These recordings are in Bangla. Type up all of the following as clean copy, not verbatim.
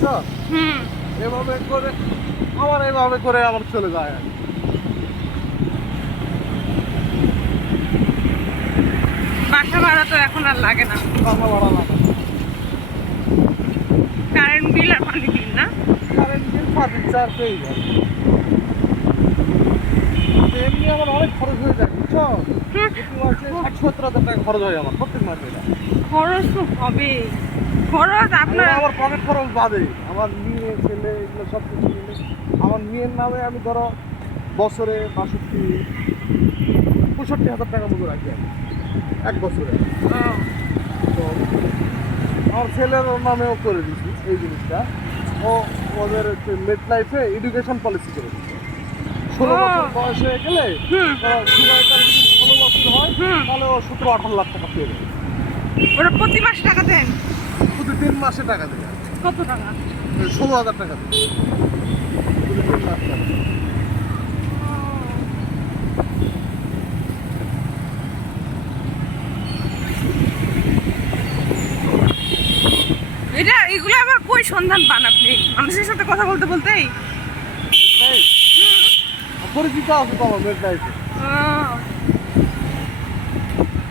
বুঝছো? এভাবে করে আমার চলে যায় আর কি। বাসা ভাড়া তো এখন আর লাগে না, বাসা ভাড়া লাগে না। কারেন্ট বিল আর পানি বিল না। কারেন্ট বিল ফার্নিচার পেয়ে যায়। এমনি আমার অনেক খরচ হয়ে যায় বুঝছো? প্রতি মাসে 60-70 হাজার টাকা খরচ হয় আমার প্রত্যেক মাসে। এটা খরচ তো হবে, খরচ আপনার। আমার পকেট খরচ বাদে আমার মেয়ে ছেলে এগুলো সব কিছু মিলে আমার মেয়ের নামে আমি ধরো বছরে 65-65 হাজার টাকা মতো রাখি আমি এক বছরে। তো আমার ছেলের নামেও করে দিছি এই জিনিসটা। ওদের হচ্ছে মেট লাইফে এডুকেশন পলিসি করে দিচ্ছে। 16 বছর বয়স হয়ে গেলে দুবাইকার যদি 16 বছর হয় তাহলে ও 17-18 লাখ টাকা পেয়ে যাবে। ওরা প্রতি মাসে টাকা দেন? শুধু 3 মাসে টাকা দেবে। কত টাকা? 16,000 টাকা দেবে শুধু 3 মাস টাকা। এগুলো আবার কই সন্ধান পান আপনি মানুষের সাথে কথা বলতে বলতেই? পরিচিত আছে তো আমার মেট লাইফে।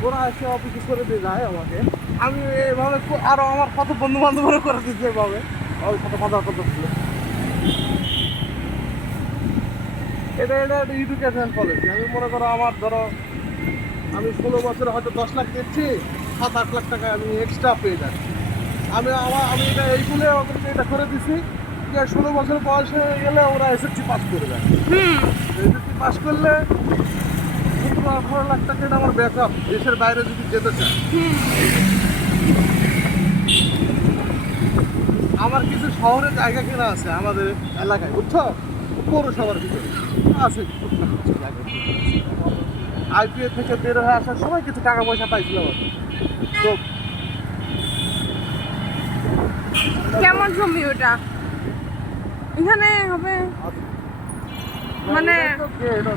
ওরা এসে অফিসে করে দিয়ে যায় আমাকে। আমি এভাবে আরো আমার কত বন্ধু বান্ধবরা করে দিচ্ছে এভাবে। ওর সাথে কথা ছিল। এটা একটা এডুকেশন পলিসি। আমি মনে করো আমার ধরো আমি 16 বছরে হয়তো 10 লাখ দিচ্ছি, 7-8 লাখ টাকা আমি এক্সট্রা পেয়ে যাচ্ছি। আমি এটা এই বলে ওদেরকে এটা করে দিছি যে 16 বছর বয়স হয়ে গেলে ওরা এসএসসি পাস করে যায়। এসএসসি পাস করলে 17-18 লাখ টাকা এটা আমার ব্যাকআপ দেশের বাইরে যদি যেতে চায়। আমার কিছু শহরে জায়গা কেনা আছে আমাদের এলাকায় বুঝছো, পৌরসভার ভিতরে আছে আইপিএ থেকে বের হয়ে আসার সময় কিছু টাকা পয়সা পাইছিলাম আমি। তো কেমন জমি ওটা? এখানে হবে মানে